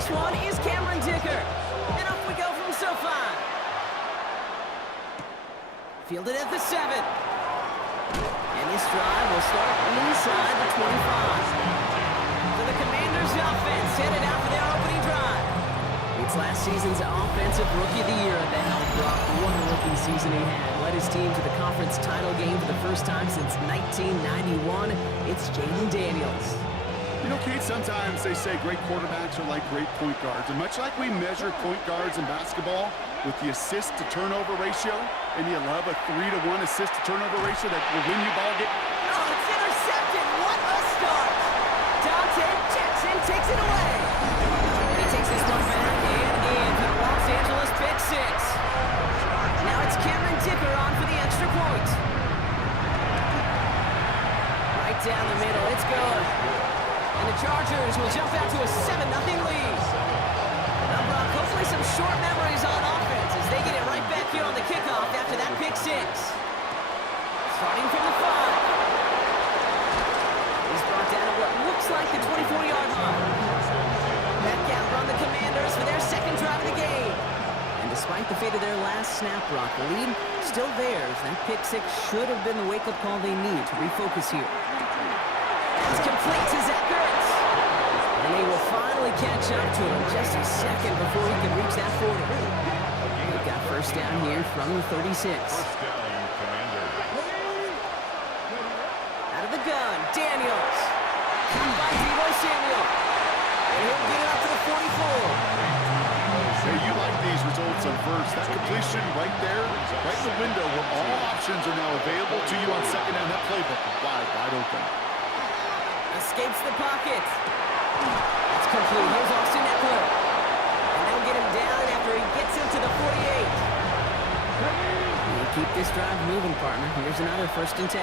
this one is Cameron Dicker. And off we go from SoFi. Fielded at the 7. And this drive will start inside the 25. So the Commanders' offense headed out for their opening drive. It's last season's Offensive Rookie of the Year at the helm. Brock, what a rookie season he had. Led his team to the conference title game for the first time since 1991. It's Jaden Daniels. You know, Kate, sometimes they say great quarterbacks are like great point guards. And much like we measure point guards in basketball with the assist-to-turnover ratio, and you love a 3-to-1 assist-to-turnover ratio that will win you ball game. Oh, it's intercepted. What a start. Dante Jackson takes it away. And he takes this one back and in for the Los Angeles pick 6. Now it's Cameron Dicker on for the extra point. Right down the middle. It's good. And the Chargers will jump out to a 7-0 lead. Now, Brock, hopefully some short memories on offense as they get it right back here on the kickoff after that pick 6. Starting from the 5. He's brought down to what looks like the 24-yard line. That gap on the Commanders for their second drive of the game. And despite the fate of their last snap, Brock, the lead still theirs. That pick 6 should have been the wake-up call they need to refocus here. It's complete to Zach Ertz. And they will finally catch up to him just a second before he can reach that 40. They've got first down here from the 36. Out of the gun, Daniels. Come by Deebo Samuel. And he'll get it up to the 44. Hey, you like these results on first. That completion right there, right in the window where all options are now available to you on second down. That playbook wide open. Escapes the pocket. That's complete. Here's Austin Eckler. And they'll get him down after he gets into the 48. We'll keep this drive moving, partner. Here's another 1st and 10.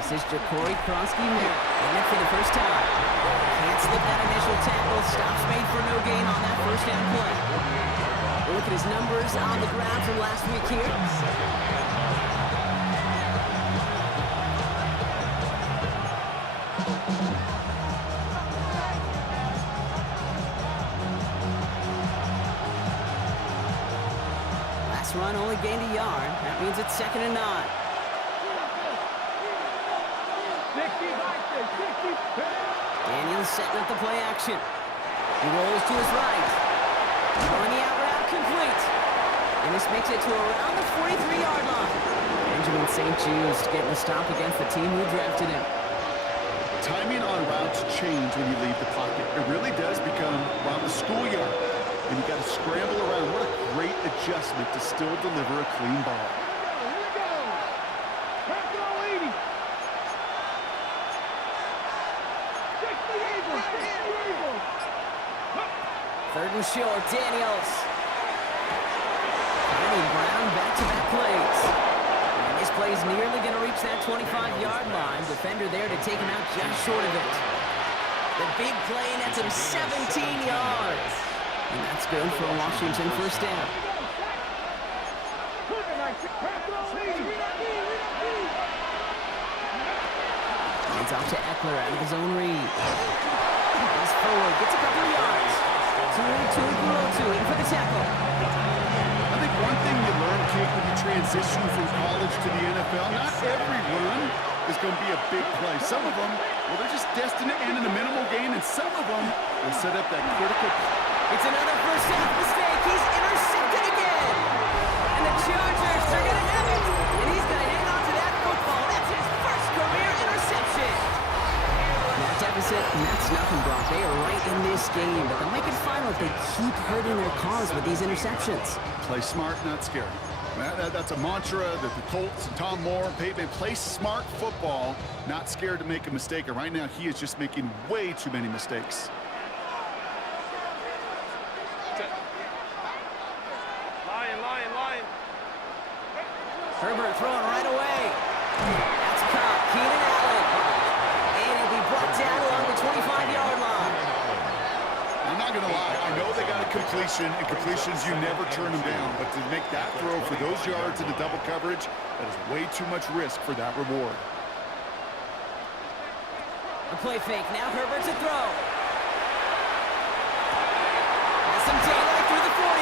This is Jacory Kronsky-Merritt. In it for the first time. Can't slip that initial tackle. Stops made for no gain on that first down play. We'll look at his numbers on the ground from last week here. Last run only gained a yard. That means it's 2nd and 9. Daniels setting up the play action. He rolls to his right. On the out route, complete. And this makes it to around the 43-yard line. Benjamin St. Just getting the stop against the team who drafted him. Timing on routes change when you leave the pocket. It really does become around the schoolyard. And you got to scramble around. What a great adjustment to still deliver a clean ball. 3rd and short, Daniels. Finding Brown back-to-back plays. And this play is nearly going to reach that 25-yard line. Defender there to take him out just short of it. The big play nets him 17 yards. And that's good for a Washington first down. Hands off to Eckler out of his own read. He's forward, gets a couple of yards. 2-2 in for the tackle. I think one thing you learn, Kate, when you transition from college to the NFL, not every run is going to be a big play. Some of them, well, they're just destined to end in a minimal gain, and some of them will set up that critical. It's another first half mistake. He's intercepted again. And the Chargers are going to have it. And he's going to hang on to that football. That's his first career interception. That deficit, and that's nothing, Brock. They are right in this game, but they'll make it final if they keep hurting their cause with these interceptions. Play smart, not scary. That's a mantra that the Colts and Tom Moore and Peyton play smart football, not scared to make a mistake. And right now, he is just making way too many mistakes. Lion. Herbert throwing right away. That's caught. Keenan Allen. And he'll be brought down along the 25-yard line. I'm not going to lie. I know they got a completion, and completions, you never turn them down. But to make that throw for those yards into double coverage, that is way too much risk for that reward. play fake. Now Herbert to throw. Has some daylight through the 40.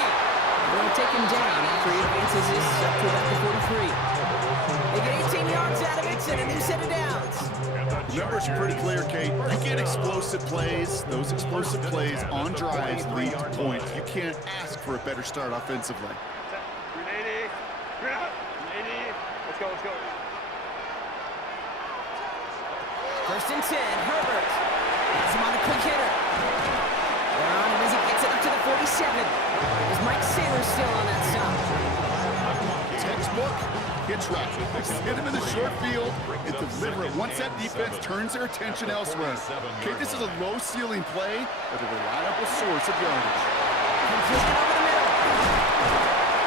They'll take him down after he advances this up to about the 43. They get 18 yards out of it and a new set of downs. The numbers are pretty clear, Kate. You get explosive plays. Those explosive plays on drives lead to points. You can't ask for a better start offensively. 380. 380. Let's go, let's go. First and 10, Herbert. Has him on the quick hitter. They're on him as he gets it up to the 47. There's Mike Saylor still on that stop. Textbook hitch route. Hit him in the short field and deliver it once that defense turns their attention elsewhere. Okay, this is a low-ceiling play, but a reliable source of yardage. Completed over the middle.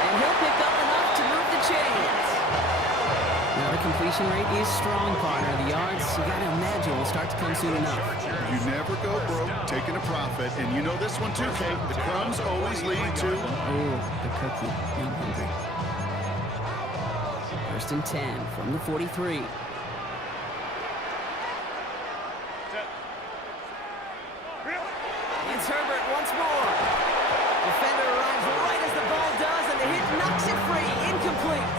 And he'll pick up enough to move the chains. Now the completion rate is strong, partner. The yards, you gotta imagine, will start to come soon enough. You never go broke taking a profit, and you know this one too, Kate. The crumbs always lead to... Oh, the cookie. I'm hungry. First and 10 from the 43. It's Herbert once more. Defender arrives right as the ball does, and the hit knocks it free. Incomplete.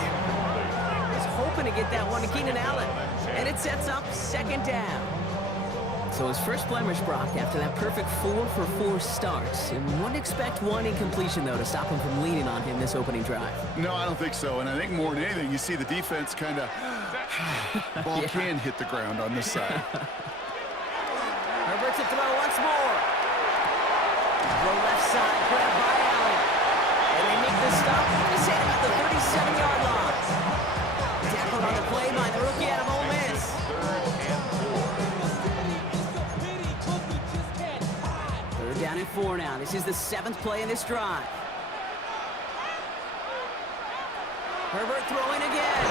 Was hoping to get that one to Keenan Allen, and it sets up second down. So his first blemish, Brock, after that perfect 4-for-4 start. And wouldn't expect one incompletion, though, to stop him from leaning on him this opening drive. No, I don't think so. And I think more than anything, you see the defense kind of... ball can hit the ground on this side. Herbert to throw once more. Throw left side, grabbed by Allen. And they make the stop. They say about the 37-yard line. Tackled on the play by the rookie out of Ole Miss. Third down and 4 now. This is the 7th play in this drive. Herbert throwing again.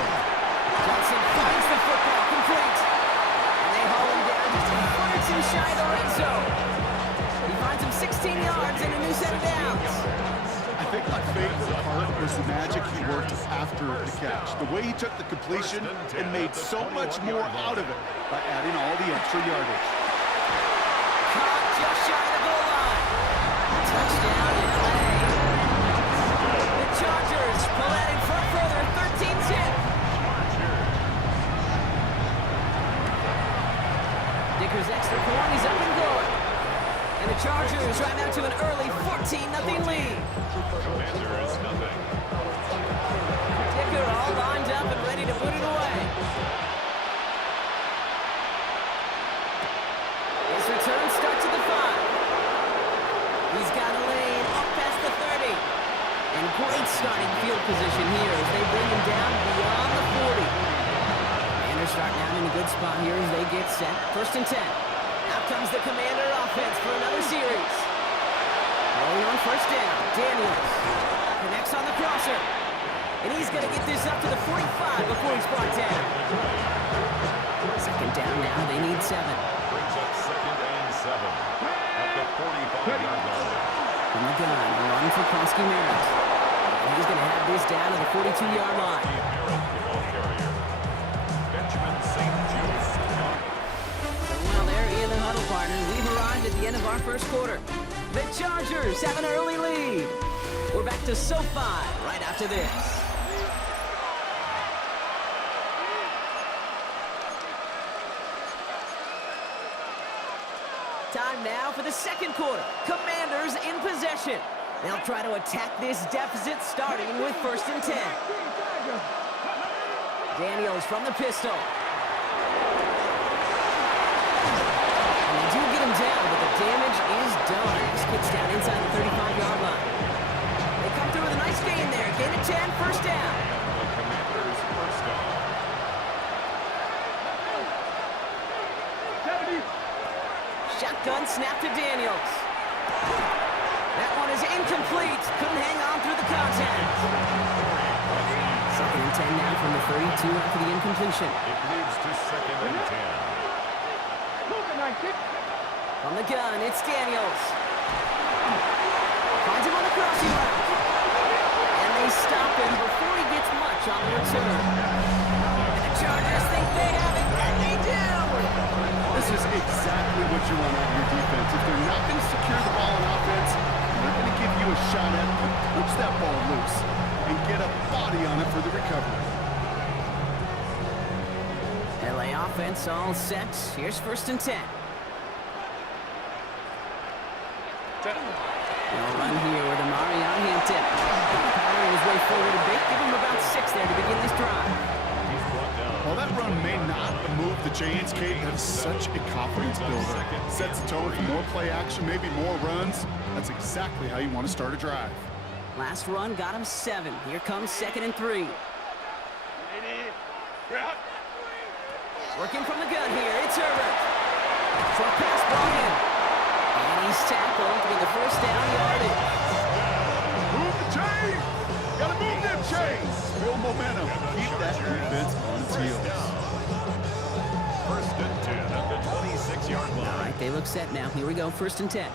Johnson finds the football, complete. And they haul him down just a foot or two shy of the red zone. He finds him 16 yards and a new set of downs. I think my favorite part was the magic he worked after the catch. The way he took the completion and made so much more out of it by adding all the extra yardage. Caught just shy of the goal line. Touchdown, LA. The Chargers pull that in front further, 13-10. Dicker's extra point, he's up and going. And the Chargers right now to an early 14-0 lead. Dicker all lined up and ready to put it away. His return starts at the 5. He's got a lane up past the 30. And great starting field position here as they bring him down beyond the 40. And they're starting out in a good spot here as they get set. First and 10. Out comes the Commander offense for another series. Rolling on first down. Daniels connects on the crosser. And he's going to get this up to the 45 before he's brought down. Second down now. They need 7. Brings up second and 7 at the 45-yard line. From the gun, a run for Kronsky Merritt. And he's going to have this down to the 42-yard line. Benjamin St. Jude. So well, they're in the huddle, partner. We've arrived at the end of our first quarter. The Chargers have an early lead. We're back to SoFi right after this. Time now for the second quarter. Commanders in possession. They'll try to attack this deficit starting with first and 10. Daniels from the pistol. And they do get him down, but the damage is done. This kicks down inside the 35-yard line. They come through with a nice gain there. Gain of 10, first down. The Commanders' first down. Shotgun snap to Daniels. That one is incomplete. Couldn't hang on through the contact. Second and 10 now from the 32 after the incompletion. It moves to second and 10. From the gun, it's Daniels. Finds him on the crossing route. And they stop him before he gets much on the return. And the Chargers think they have it, and they do! This is exactly you want out of your defense. If they're not going to secure the ball on offense, they're going to give you a shot at push that ball loose and get a body on it for the recovery. LA offense all set. Here's 1st and 10. They'll run here with Amari on him tip. Powering his way forward a bit. Give him about 6 there to begin this drive. While that run may not move the chains, Kate, that is such a confidence builder. Sets the tone for more play action, maybe more runs. That's exactly how you want to start a drive. Last run got him 7. Here comes 2nd and 3. Working from the gun here, it's Herbert. Short pass brought in. And he's tackled with the 1st down yardage. Move the chains! Gotta move them chains! Build momentum. Keep that defense on its heels. 1st and 10 at the 26-yard line. All right, they look set now. Here we go, 1st and 10.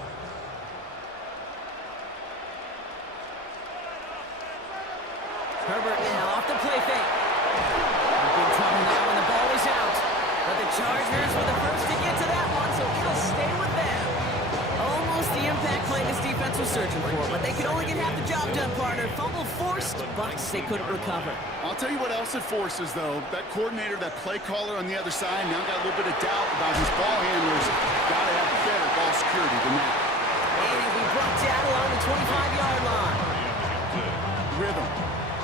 Herbert now off the play fake. Big trouble now when the ball is out. But the Chargers were the first to get to that one, so it'll stay with them. Almost the impact play this defense was searching for, but they could only get half the job done, partner. Fumble forced, but they couldn't recover. I'll tell you what else it forces, though. That coordinator, that play caller on the other side, now got a little bit of doubt about his ball handlers. Got to have better ball security than that. And he'll be brought down along the 25-yard line. Rhythm.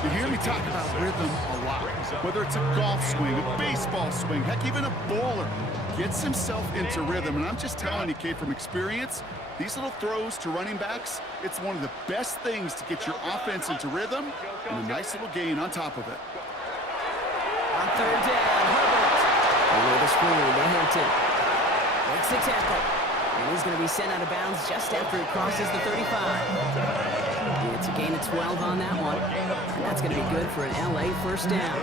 You hear me talk about rhythm a lot. Whether it's a golf swing, a baseball swing, heck, even a bowler gets himself into rhythm. And I'm just telling you, Kate, from experience, these little throws to running backs, it's one of the best things to get your offense into rhythm and a nice little gain on top of it. On 3rd down, Herbert. Over the screen, to Hampton. Makes the tackle. And he's going to be sent out of bounds just after he crosses the 35. It's a gain of 12 on that one. And that's going to be good for an LA 1st down.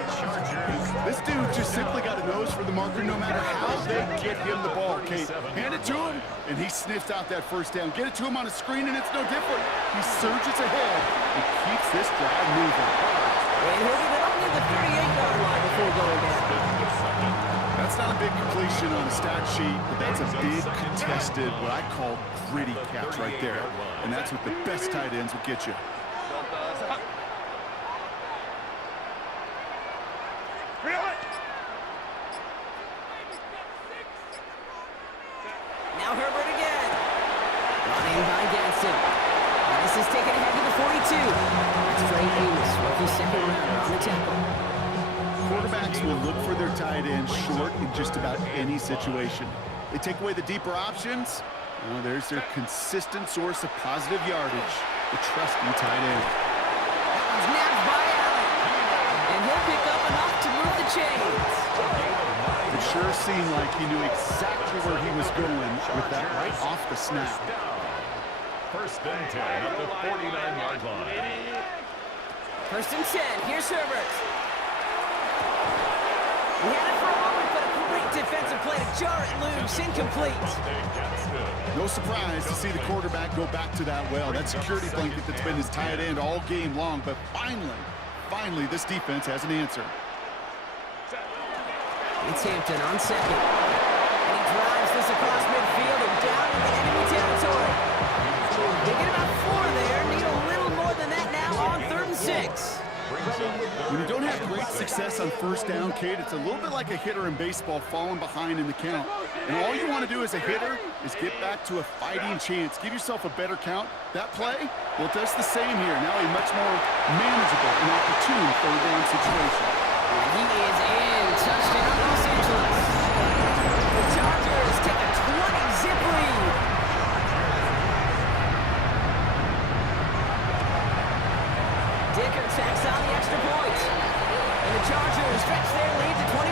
This dude just simply got a nose for the marker no matter how they get him the ball, Kate. Hand it to him, and he sniffs out that 1st down. Get it to him on a screen, and it's no different. He surges ahead and keeps this drive moving. And he'll be only the 38-yard line before going down. That's not a big completion on a stat sheet, but that's a big contested, what I call gritty catch right there. And that's what the best tight ends will get you. Now Herbert again. Running by Gaston. And this is taken ahead to the 42. That's Trey Amos, rookie 2nd rounder on the tackle. Quarterbacks will look for their tight end short in just about any situation. They take away the deeper options. Well, there's their consistent source of positive yardage, the trusting tight end. That one's nabbed by Allen. And he'll pick up enough to move the chains. It sure seemed like he knew exactly where he was going with that right off the snap. 1st and 10 at the 49-yard line. 1st and 10. Here's Herbert. He had it for a moment, but a great defensive play to jar it loose. Incomplete. No surprise to see the quarterback go back to that well. That security blanket that's been his tight end all game long. But finally, this defense has an answer. It's Hampton on 2nd. And he drives this across midfield and down into enemy territory. They get about 4 there. Need a little more than that now on 3rd and 6. When you don't have great success on 1st down, Kate, it's a little bit like a hitter in baseball falling behind in the count. And all you want to do as a hitter is get back to a fighting chance. Give yourself a better count. That play, well, it does the same here. Now a much more manageable and opportune 3rd down situation. And he is in. Touchdown, Los Angeles. The Chargers take a 20-zip lead. Dicker tacks on the extra point. And the Chargers stretch their lead to 21.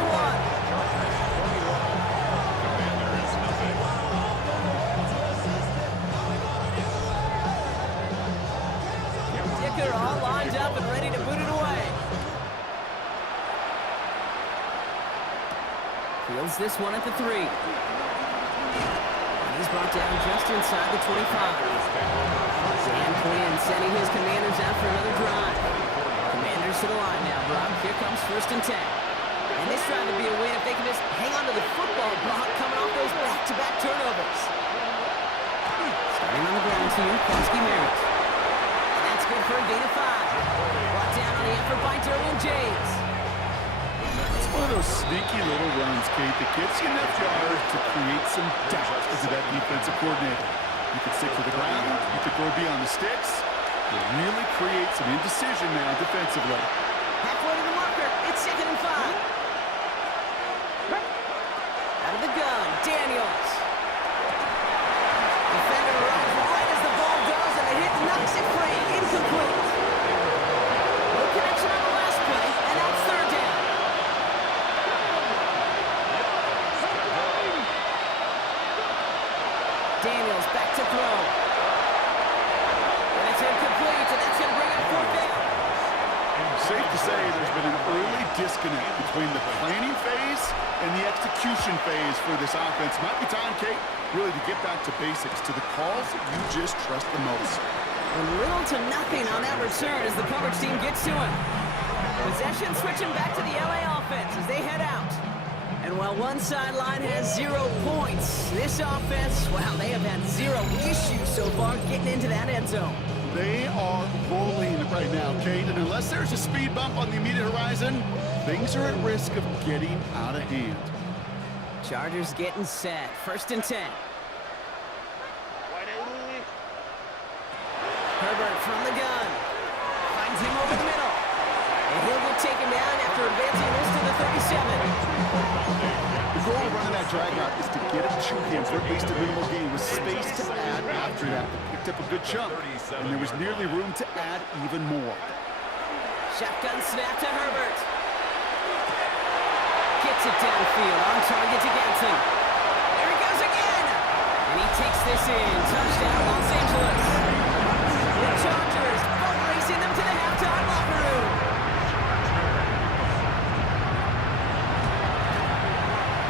Dicker all lined up and ready to boot it away. Fields this one at the 3. And he's brought down just inside the 25. Dan Quinn sending his Commanders out for another drive. Commanders to the line now, Brock. Here comes 1st and 10. And this drive would be a win if they can just hang on to the football, Brock, coming off those back-to-back turnovers. Sterling James. It's one of those sneaky little runs, Kate, that gets you enough yards to create some doubt as that defensive coordinator. You can stick to the ground, you could go beyond the sticks. It really creates an indecision now defensively. Halfway to the marker. It's 2nd and 5. Out of the gun, Daniels. Defender runs right as the ball goes, and the hit knocks it free. Incomplete. No connection on the last play, and now it's 3rd down. Daniels back to throw. And it's incomplete, and that's going to bring up 4th down. Safe to say there's been an early disconnect between the planning phase and the execution phase for this offense. Might be time, Kate, really to get back to basics, to the calls that you just trust the most. Little to nothing on that return as the coverage team gets to him. Possession switching back to the LA offense as they head out. And while one sideline has 0 points, this offense, wow, they have had 0 issues so far getting into that end zone. They are rolling right now, Kate, and unless there's a speed bump on the immediate horizon, things are at risk of getting out of hand. Chargers getting set. 1st and 10. Herbert from the gun. Finds him over the middle. And he'll get taken down after advancing this to the 37. The goal of running that drag route is to get it to him for at least a minimal gain with space to add after that. They picked up a good chunk, and there was nearly room to add even more. Shotgun snap to Herbert. Gets it downfield, on target to Ganson. There he goes again! And he takes this in. Touchdown, Los Angeles. The Chargers boat racing them to the halftime locker room.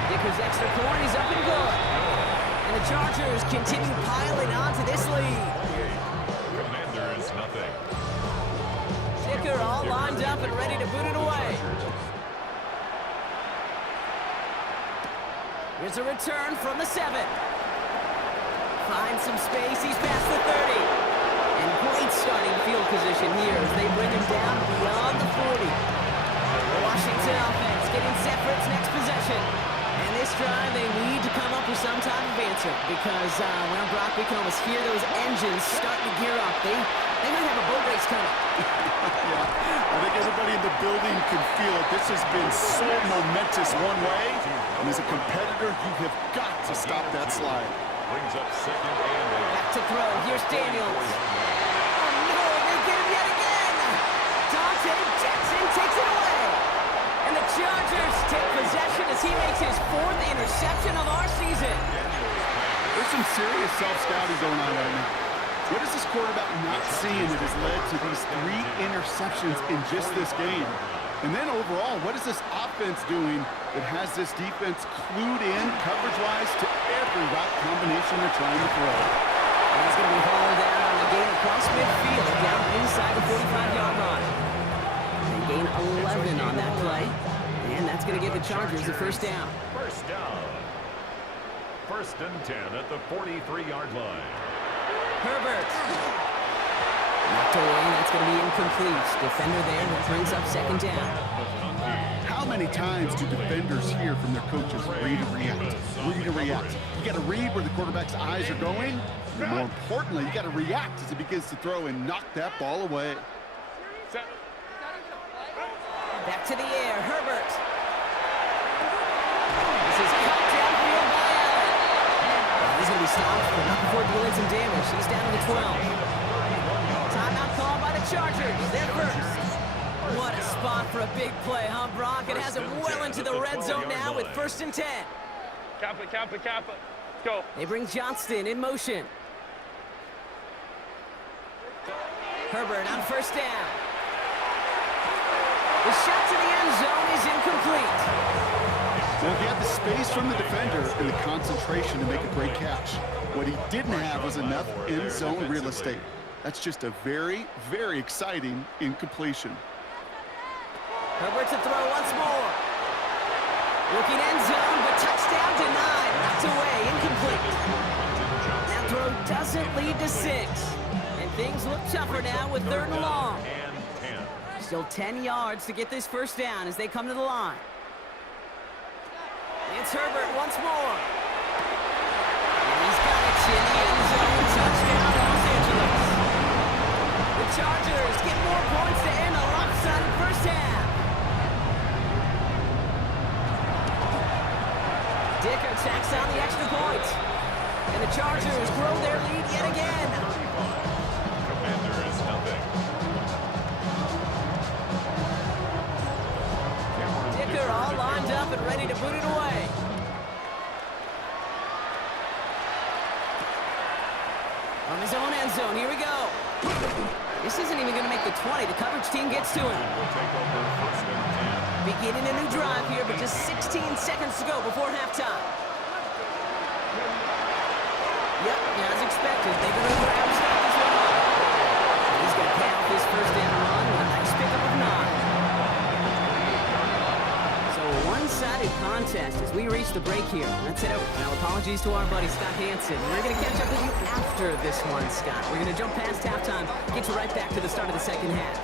Dicker's extra point is up and good. And the Chargers continue piling onto this lead. Commanders, nothing. Dicker all lined up and ready to boot it away. Here's a return from the 7. Finds some space, he's past the 30. And great starting field position here as they bring him down beyond the 40. The Washington offense getting set for its next possession. And this drive, they need to come up with some type of answer because, well, Brock, we can almost hear those engines starting to gear up. They might have a boat race coming. Yeah, I think everybody in the building can feel it. This has been so momentous one way, and as a competitor, you have got to stop that slide. Brings up 2nd and 8. Back to throw. Here's Daniels. Oh, no, they get him yet again. Dante Jackson takes it away. And the Chargers take possession as he makes his 4th interception of our season. There's some serious self-scouting going on right now. What is this quarterback not seeing that has led to these 3 interceptions in just this game? And then overall, what is this offense doing that has this defense clued in coverage-wise to every route combination they're trying to throw? And he's going to be hauled down on the gain across midfield, down inside the 45-yard line. They gain 11 on that play, and that's going to give the Chargers the 1st down. 1st down. 1st and 10 at the 43-yard line. Herbert. Knocked away, that's going to be incomplete. Defender there that brings up 2nd down. How many times do defenders hear from their coaches, read and react, read and react? You got to read where the quarterback's eyes are going, and more importantly, you got to react as he begins to throw and knock that ball away. Back to the air, Herbert. This is cut downfield by Allen. He's going to be stopped, but not before dealing some damage. He's down to the 12. Timeout called by the Chargers. They're first. What a spot for a big play, huh, Brock? It has him well into the red zone now with 1st and 10. Kappa. Let's go. They bring Johnston in motion. Herbert on 1st down. The shot to the end zone is incomplete. Well, he had the space from the defender and the concentration to make a great catch. What he didn't have was enough end zone real estate. That's just a very, very exciting incompletion. Herbert to throw once more. Looking end zone, but touchdown denied. Knocked away, incomplete. That throw doesn't lead to 6. And things look tougher now with 3rd and long. Still 10 yards to get this first down as they come to the line. It's Herbert once more. And he's got it in the end zone. Touchdown, Los Angeles. The Chargers get more points to end a lopsided first half. Dicker tacks on the extra point. And the Chargers grow their lead yet again. Commanders nothing. Dicker all lined up and ready to boot it away. On his own end zone, here we go. This isn't even going to make the 20. The coverage team gets to him. Will take over first and 10. Beginning a new drive here, but just 16 seconds to go before halftime. Yep, as expected, they're going to grab stop this one. He's going to pay off his first down run with a nice pickup of 9. So a one-sided contest as we reach the break here. That's it. Now apologies to our buddy Scott Hansen. We're going to catch up with you after this one, Scott. We're going to jump past halftime, get you right back to the start of the second half.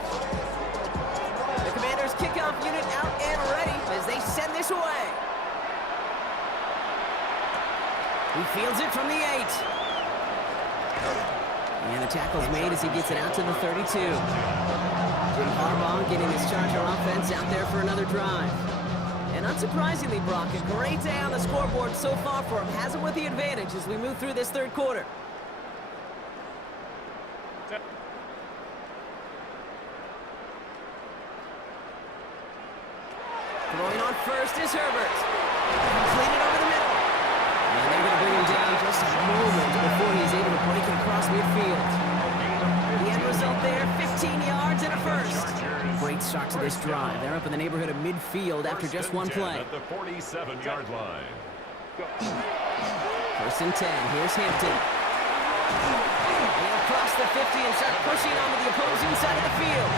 The Commanders kickoff unit out and ready as they send this away. He fields it from the 8. And the tackle's made as he gets it out to the 32. Jim Harbaugh getting his Charger offense out there for another drive. And unsurprisingly, Brock, a great day on the scoreboard so far for him. Has him with the advantage as we move through this third quarter. Throwing on first is Herbert. Completed over the middle. And they're going to bring him down just a moment before he's able to break it across midfield. The end result there, 15 yards and a first. Great start to this drive. They're up in the neighborhood of midfield after just one play. At the 47-yard line. First and 10. Here's Hampton. And across the 50 and start pushing onto the opposing side of the field.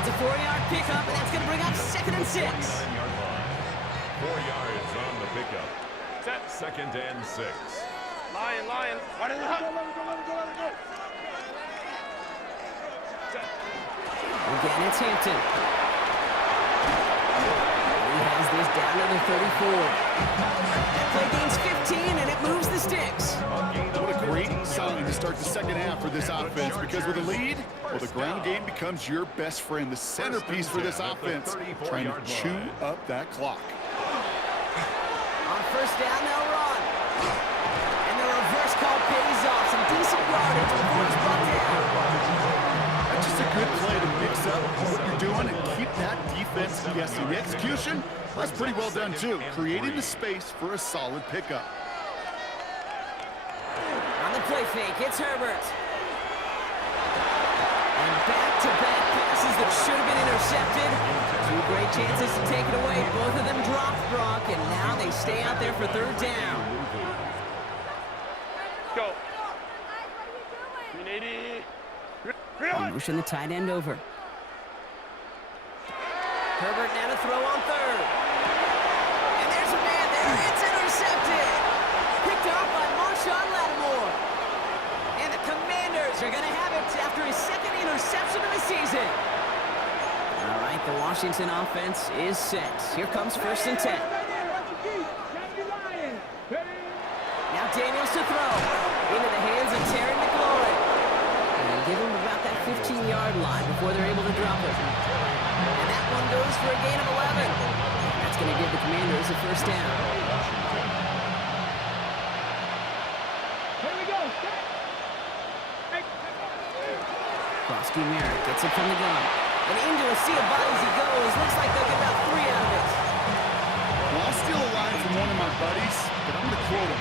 It's a 4-yard pickup, and that's going to bring up second and 6. 9-yard line. 4 yards on the pickup. Second and 6. Lion. Again, it's Hampton. He has this down to the 34. Play gains 15, and it moves the sticks. What a great sign to start the second half for this offense, because with a lead, well, the ground game becomes your best friend, the centerpiece for this offense, trying to chew up that clock. On first down, they'll run. And the reverse call pays off. Some decent yardage before it's brought down. That's just a good play to mix up what you're doing and keep that defense guessing. The execution, that's pretty well done too, creating the space for a solid pickup. On the play fake, it's Herbert. And back-to-back passes that should have been intercepted. 2 great chances to take it away. Both of them dropped, Brock, and now they stay out there for third down. Go. Motion the tight end over. Herbert now to throw on third. And there's a man there. It's intercepted. Picked up by Marshawn Lattimore. And the Commanders are going to have it after his second interception of the season. All right, the Washington offense is set. Here comes first and 10. Now Daniels to throw. Into the hands of Terry McLaurin. And give him about that 15-yard line before they're able to drop it. And that one goes for a gain of 11. That's going to give the Commanders a first down. Here we go. Frosty Merritt gets it from the gun. And into a sea of bodies he goes. Looks like they'll get about 3 out of it. Well, I'll steal a line from one of my buddies, but I'm going to quote him.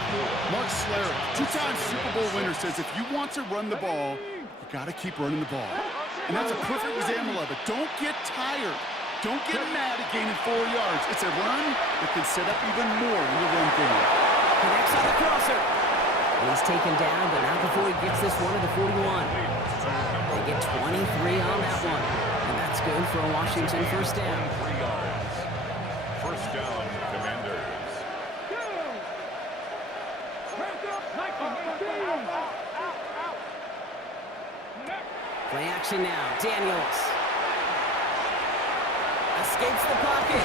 Mark Schlereth, 2-time Super Bowl winner, says if you want to run the ball, you got to keep running the ball. And that's a perfect example of it. Don't get tired. Don't get mad at gaining 4 yards. It's a run that can set up even more in the run game. Connects on the crosser. He's taken down, but not before he gets this one to the 41. They get 23 on that one. And that's good for a Washington first down. 3 yards. First down, Commanders. Play action now. Daniels. escapes the pocket.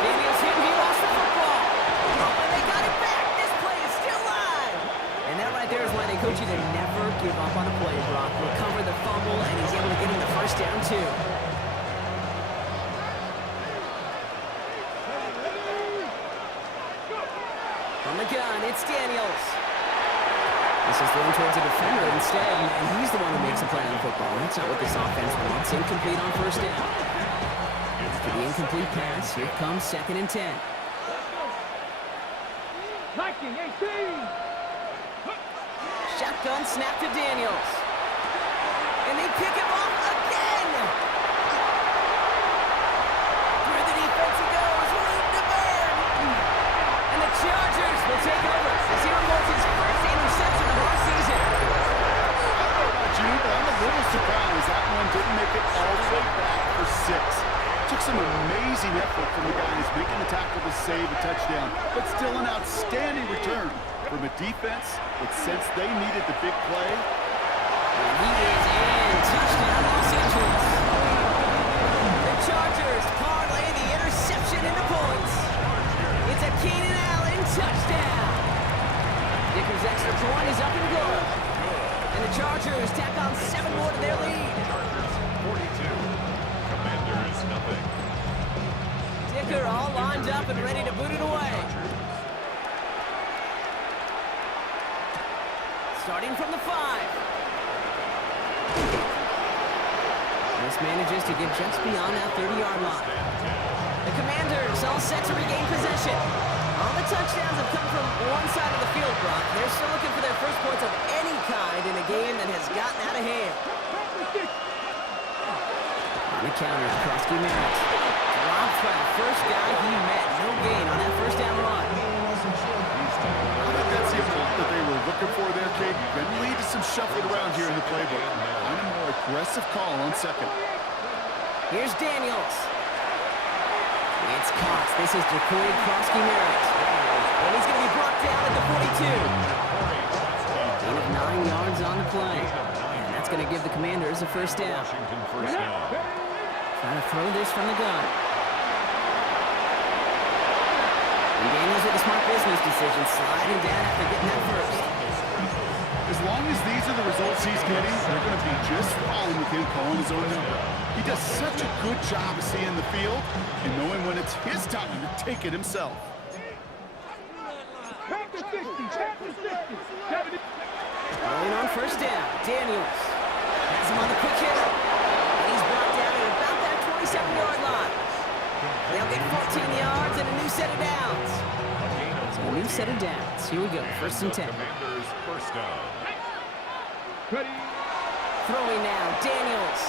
Daniels hit, he lost the football. Oh, and they got it back. This play is still live. And that right there is why they coach you to never give up on a play, Brock. Recover the fumble, and he's able to get him the first down, too. From the gun, it's Daniels. This is thrown towards a defender instead, and he's the one who makes a play on the football. That's not what this offense wants. Incomplete on first down. After the incomplete pass, here comes 2nd and 10. Hiking, 18. Shotgun snap to Daniels. And they pick him off again. Through the defense he goes, room to burn. And the Chargers will take over as he records his first interception of our season. I'm a little surprised that one didn't make it all the way back for 6. Took some amazing effort from the guys making the tackle to save a touchdown, but still an outstanding return from a defense that sensed they needed the big play. And he is in. Touchdown, Los Angeles. The Chargers parlay the interception into points. It's a Keenan Allen touchdown. Dicker's extra point is up and good. And the Chargers tack on 7 more to their lead. Chargers 42. Commanders nothing. Dicker all lined up and ready to boot it away. Starting from the 5. This manages to get just beyond that 30-yard line. The Commanders all set to regain possession. All the touchdowns have come from one side of the field, Brock. They're still looking for their first points of any kind in a game that has gotten out of hand. On the counter, Krosky Merritt. Dropped by the first guy he met. No gain on that first down run. I think that's the amount that they were looking for there, Kate. Going to lead to some shuffling around here in the playbook. And a more aggressive call on 2nd. Here's Daniels. It's caught. This is Jacory Krosky Merritt. And he's going to be brought down at the 42. Gain of 9 yards on the play. And that's going to give the Commanders a first down. Washington first down. Trying to throw this from the gun. And Daniels with a smart business decision, sliding down after getting that first. As long as these are the results he's getting, they're going to be just fine with him calling his own number. He does such a good job of seeing the field and knowing when it's his time to take it himself. Rolling on first down, Daniels has him on the quick hitter. And he's brought down at about that 27-yard line. They'll get 14 yards and a new set of downs. So a new set of downs. Here we go, 1st and 10. Commanders first down. Ready. Throwing now, Daniels.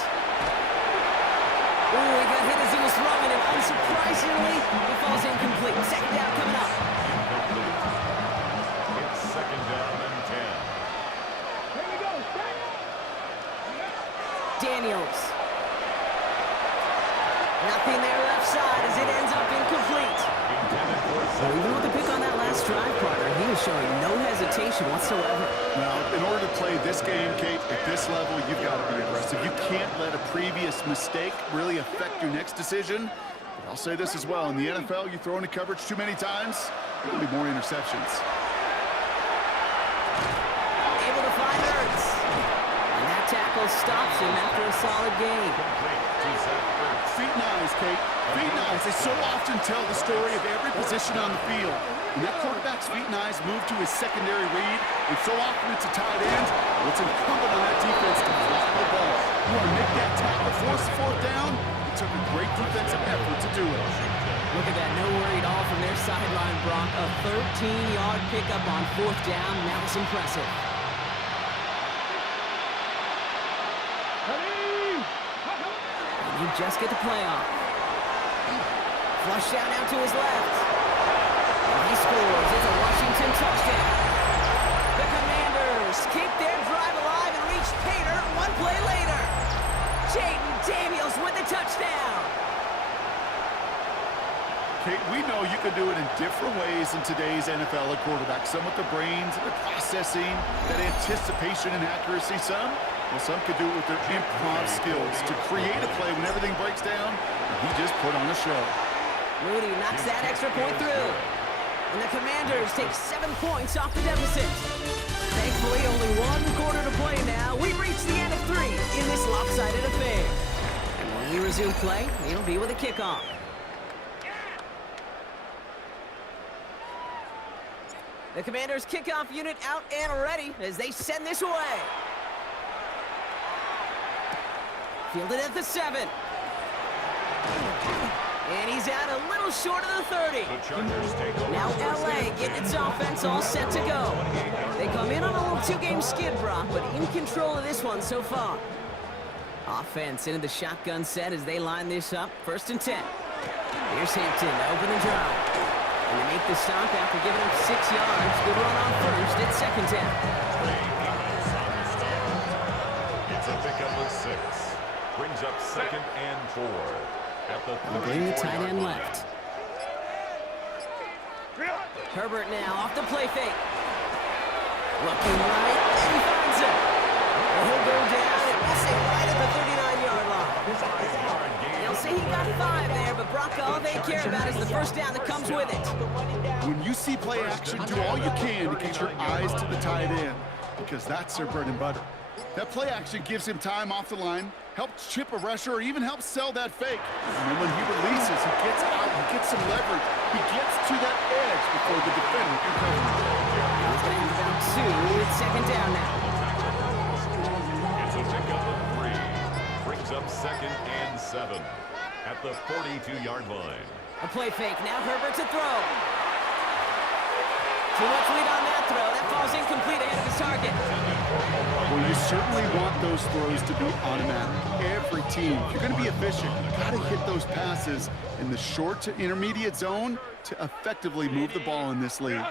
Ooh, he got hit as he was throwing it. Unsurprisingly, he falls incomplete. 2nd down coming up. It's 2nd down and 10. Here we go. Daniels. Nothing there left side as it ends up incomplete. Well, even with the pick on that last drive, partner, he was showing no hesitation whatsoever. Now, in order to play this game, Kate, at this level, you've got to be aggressive. You can't let a previous mistake really affect your next decision. But I'll say this as well. In the NFL, you throw into coverage too many times, there'll be more interceptions. Able to find Ertz. And that tackle stops him after a solid gain. Feet and eyes, Kate. Feet and eyes. They so often tell the story of every position on the field. When that quarterback's feet and eyes move to his secondary read, and so often it's a tight end, well, it's incumbent on that defense to block the ball. You want to make that tackle, force the 4th down. It took a great defensive effort to do it. Look at that, no worry at all from their sideline, Brock. A 13-yard pickup on 4th down. That was impressive. And you just get the play off. Flush out now to his left. And he scores. It's a Washington touchdown. The Commanders keep their drive alive and reach pay dirt 1 play later. Jaden Daniels with the touchdown. Kate, we know you can do it in different ways in today's NFL at quarterback. Some with the brains, the processing, that anticipation and accuracy. Some Well, some could do it with their improv skills to create a play when everything breaks down. He just put on a show. Moody knocks that extra point through. And the Commanders take 7 points off the deficit. Thankfully, only 1 quarter to play now. We've reached the end of 3 in this lopsided affair. And when we resume play, it'll be with a kickoff. The Commanders' kickoff unit out and ready as they send this away. Fielded at the 7. And he's out a little short of the 30. Now LA getting its offense all set to go. They come in on a little 2-game skid, Brock, but in control of this one so far. Offense into the shotgun set as they line this up. 1st and 10. Here's Hampton to open and drive. And they make the stop after giving him 6 yards. Good run on 1st. It's 2nd down. It's a pickup of 6. Brings up 2nd and 4. At the bring the tight end left. Herbert now off the play fake. Looking right, and he finds him. And he'll go down and miss it right at the 39-yard line. They'll say he got 5 there, but Brock, all they care about is the 1st down that comes with it. When you see play action, do all you can to get your eyes to the tight end, because that's their bread and butter. That play action gives him time off the line, helps chip a rusher, or even helps sell that fake. And then when he releases, he gets out, he gets some leverage. He gets to that edge before the defender can cover him. He's going to inbound 2. It's 2nd down now. It's a pickup of 3. Brings up 2nd and 7 at the 42-yard line. A play fake. Now Herbert to throw. Too much lead on that throw. That falls incomplete ahead of his target. Well, you certainly want those throws to be automatic. Every team, if you're going to be efficient, you got to hit those passes in the short to intermediate zone to effectively move the ball in this league.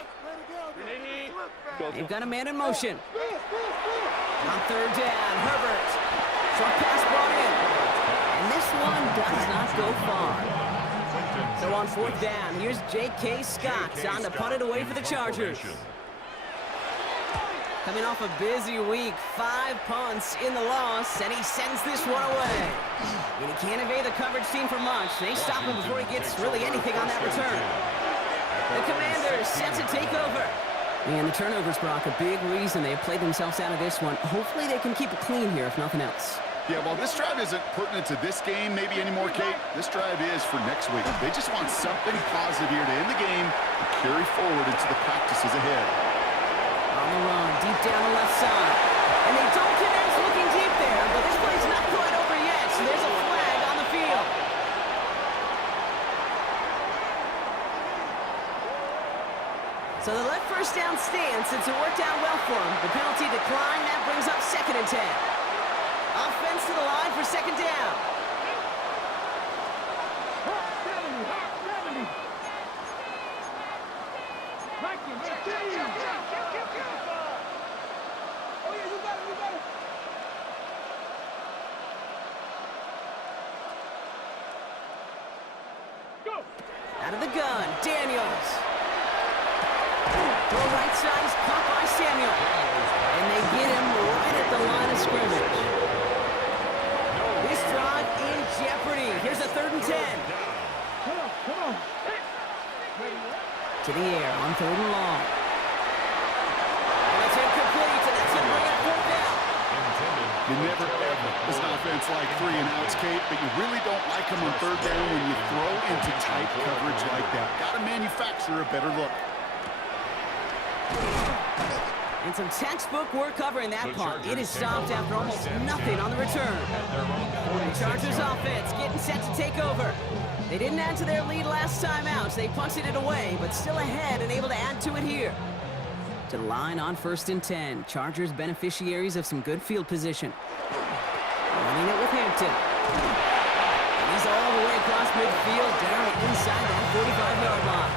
They've got a man in motion. On 3rd down, Herbert. Short pass brought in. And this one does not go far. So on 4th down, here's J.K. Scott on to punt it away for the Chargers. Coming off a busy week, 5 punts in the loss, and he sends this one away. And he can't evade the coverage team for much. They stop him before he gets really anything on that return. The Commanders set to take over. And the turnovers, Brock, a big reason they have played themselves out of this one. Hopefully they can keep it clean here, if nothing else. Yeah, well, this drive isn't pertinent to this game maybe anymore, Kate. This drive is for next week. They just want something positive here to end the game and carry forward into the practices ahead. On the run, deep down the left side. And they don't connect looking deep there, but this play's not quite over yet, so there's a flag on the field. So they let 1st down stand since it worked out well for them. The penalty declined, that brings up 2nd and 10. Offense to the line for 2nd down. Out of the gun, Daniels. Throw right side is caught by Samuel. And they get him right at the line of scrimmage. This drive in jeopardy. Here's a 3rd and 10. Come on. To the air on 3rd and long. And it's incomplete, and that's going to bring up 4th down. You never ever this offense like 3 and outs, Kate, but you really don't like them on 3rd down when you throw into tight coverage like that. Got to manufacture a better look. And some textbook work covering that punt. It is stopped after almost nothing on the return. The Chargers offense getting set to take over. They didn't add to their lead last time out. They punted it away, but still ahead and able to add to it here. To the line on 1st and 10. Chargers beneficiaries of some good field position. Running it with Hampton. And he's all the way across midfield down inside that 45-yard line.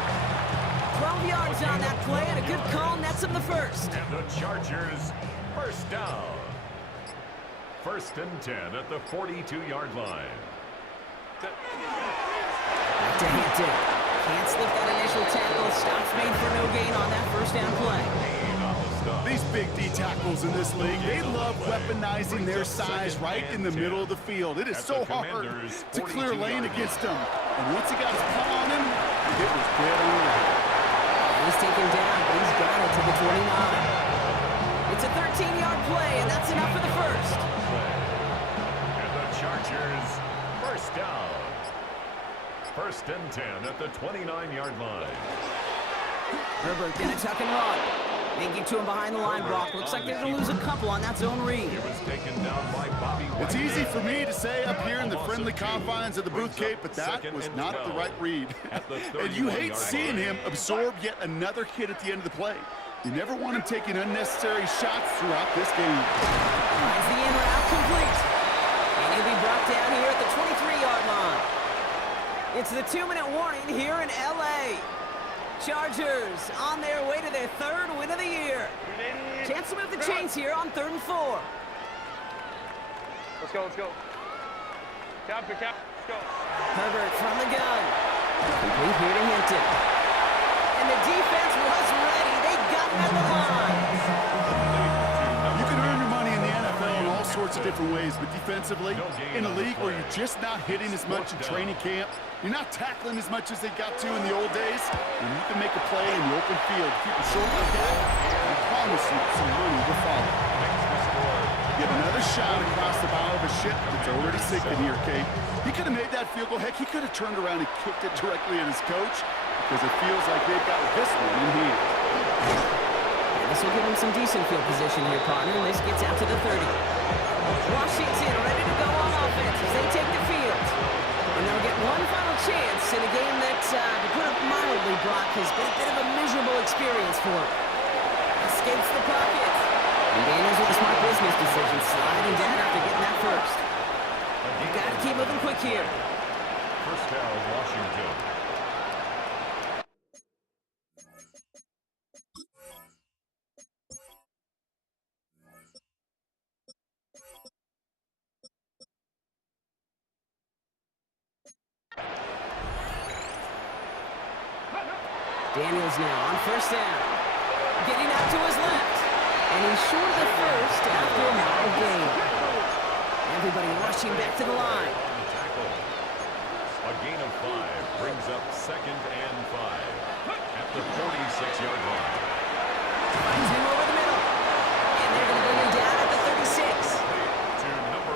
12 yards on that play, and a good call nets him the 1st. And the Chargers, 1st down. 1st and 10 at the 42-yard line. Back to Hampton. Can't slip that initial tackle. Stops made for no gain on that 1st down play. These big D tackles in this league. They love weaponizing their size right in the middle of the field. It is so hard to clear lane against him. And once he got his paw on him, it was dead on the line. He's taken down, but he's got it to the 29. It's a 13-yard play, and that's enough for the first. And the Chargers, first down. First and 10 at the 29-yard line. Herbert gonna tuck and run. Make it to him behind the line, Brock. Looks like they're gonna lose a couple on that zone read. He was taken down by Bobby White. It's easy for me to say up here in the friendly confines of the booth, Cape, but that was not the right read. And you hate seeing him absorb yet another hit at the end of the play. You never want him taking unnecessary shots throughout this game. Finds the in route complete. And he'll be brought down here at the 23-yard line. It's the 2-minute warning here in L.A. Chargers on their way to their third win of the year. Chance to move the chains here on 3rd and 4. Let's go, let's go. Cap, let's go. Herbert from the gun. Complete here to Hinton. And the defense was ready. They got him at the line. You can earn your money in the NFL in all sorts of different ways, but defensively, in a league where you're just not hitting as much in training camp, you're not tackling as much as they got to in the old days, and you can make a play in the open field. Keep it short like that, I promise you some money will follow. Get another shot across the bow of a ship that's already sinking here, Kate. He could have made that field goal. Heck, he could have turned around and kicked it directly at his coach, because it feels like they've got this one in hand. And this will give him some decent field position here, partner. This gets out to the 30. Washington ready to go on offense as they take the field. And they'll get one final chance in a game that, to put it mildly, Brock, has been a bit of a miserable experience for him. Escapes the pocket. And Daniels with a smart business decision, sliding down after getting that first. You've got to keep moving quick here. First down, Washington. Daniels now on first down. Getting out to his left. And he's short of the first after a mile gain. Everybody rushing back to the line. Tackle. A gain of 5 brings up 2nd and 5 at the 46-yard line. Finds him over the middle. And they're going to bring him down at the 36.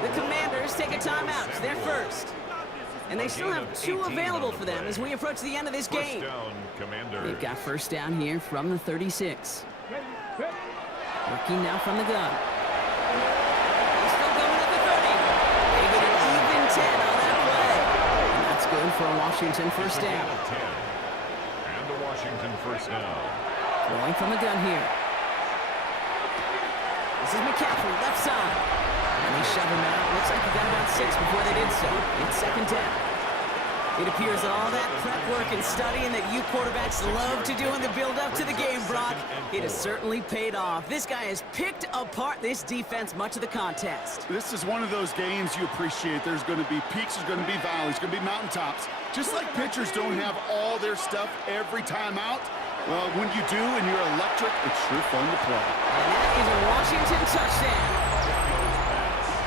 The Commanders take a timeout. It's their first. And they still have 2 available for them as we approach the end of this game. First down, Commanders. They've got first down here from the 36. Working now from the gun. He's still going at the 30. They get an even 10 on that play. And that's good for a Washington first down. And a Washington first down. Throwing from the gun here. This is McCaffrey, left side. And they shove him out. Looks like he got about 6 before they did so. It's second down. It appears that all that prep work and studying that you quarterbacks love to do in the build-up to the game, Brock, it has certainly paid off. This guy has picked apart this defense much of the contest. This is one of those games you appreciate. There's going to be peaks, there's going to be valleys, there's going to be mountaintops. Just like pitchers don't have all their stuff every time out, well, when you do and you're electric, it's sure fun to play. And that is a Washington touchdown.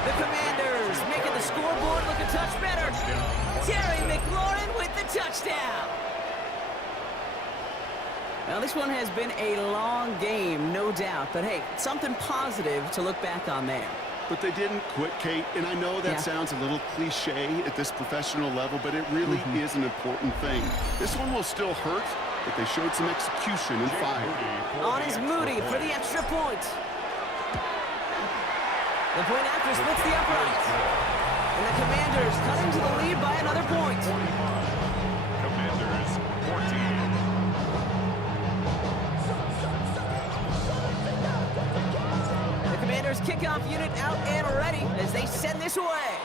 The Commanders making the scoreboard look a touch better. Terry McLaurin with the touchdown. Now, this one has been a long game, no doubt. But, hey, something positive to look back on there. But they didn't quit, Kate, and I know that sounds a little cliche at this professional level, but it really is an important thing. This one will still hurt, but they showed some execution and fire. On is Moody for the extra point. The point after splits the upright. And the Commanders cut into the lead by another point. Commanders 14. The Commanders kickoff unit out and ready as they send this away.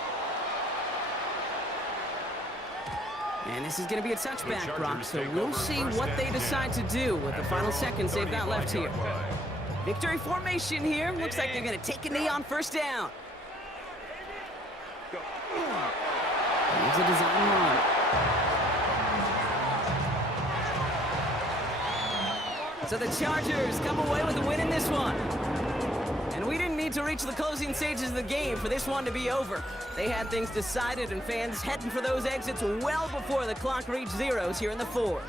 And this is going to be a touchback, Brock, so we'll see what they decide to do with the final seconds they've got left here. Victory formation here. Looks like they're going to take a knee on first down. Here's a design run. So the Chargers come away with a win in this one. And we didn't need to reach the closing stages of the game for this one to be over. They had things decided and fans heading for those exits well before the clock reached zeros here in the fourth.